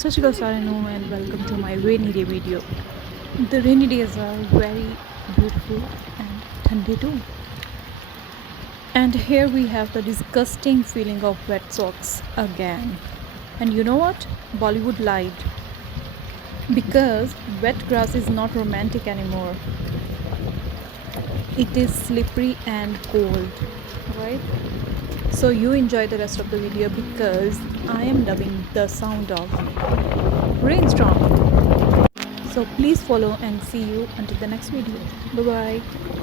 सत श्री अकाल सारे ਨੂੰ and welcome to my rainy day video. The rainy days are very beautiful and thande too. And here we have the disgusting feeling of wet socks again. And you know what? Bollywood lied. Because wet grass is not romantic anymore. It is slippery and cold, right? So you enjoy the rest of the video because I am dubbing the sound of rainstorm. So please follow and see you until the next video. Bye bye.